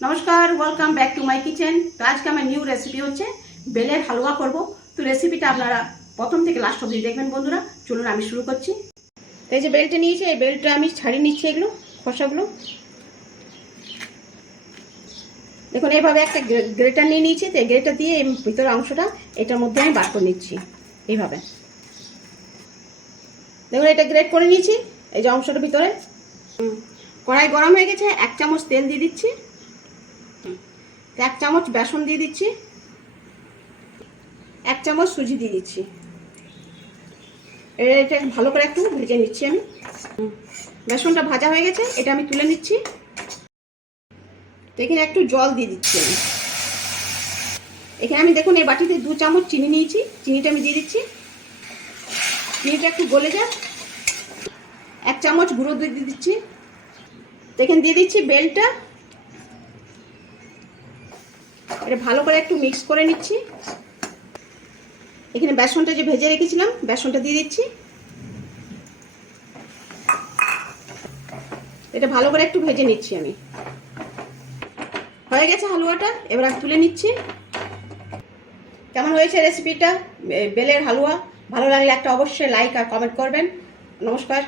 নমস্কার, welcome back to my kitchen. তো আজকে আমার নিউ রেসিপি হচ্ছে বেলের হালুয়া করব। তো রেসিপিটা আপনারা প্রথম থেকে লাস্ট অবধি দেখবেন বন্ধুরা। চলুন আমি শুরু করছি। তো এই যে বেলটা নিয়েছি, এই বেলটা আমি ছাড়িয়ে নিচ্ছি, এগুলো খোসাগুলো। দেখুন এইভাবে একটা গ্রেটার নিয়ে নিয়েছি, তো এই গ্রেটার দিয়ে এই ভিতরের অংশটা এটার মধ্যে আমি বার করে নিচ্ছি এইভাবে। দেখুন এটা গ্রেট করে নিয়েছি, এই যে অংশটার ভিতরে। কড়াই গরম হয়ে গেছে, 1 চামচ তেল দিয়ে দিচ্ছি, 1 চামচ বেসন দিয়ে দিচ্ছি, 1 চামচ সুজি দিয়ে দিচ্ছি। এটা ভালো করে একটু ভেজে নিচ্ছি আমি। বেসনটা ভাজা হয়ে গেছে, এটা আমি তুলে নিচ্ছি। তো এখানে একটু জল দিয়ে দিচ্ছি আমি। এখানে আমি দেখুন এই বাটিতে 2 চামচ চিনি নিয়েছি, চিনিটা আমি দিয়ে দিচ্ছি। চিনিটা একটু গলে যাক। 1 চামচ গুঁড়ো দুধ দিয়ে দিচ্ছি। তো এখানে দিয়ে দিচ্ছি বেলটা। এটা ভালো করে একটু মিক্স করে নিচ্ছি। এখানে বেসনটা যে ভেজে রেখেছিলাম, বেসনটা দিয়ে দিচ্ছি। এটা ভালো করে একটু ভেজে নিচ্ছি আমি। হয়ে গেছে হালুয়াটা, এবার আমি তুলে নিচ্ছি। কেমন হয়েছে রেসিপিটা বেলের হালুয়া? ভালো লাগলে একটা অবশ্যই লাইক আর কমেন্ট করবেন। নমস্কার।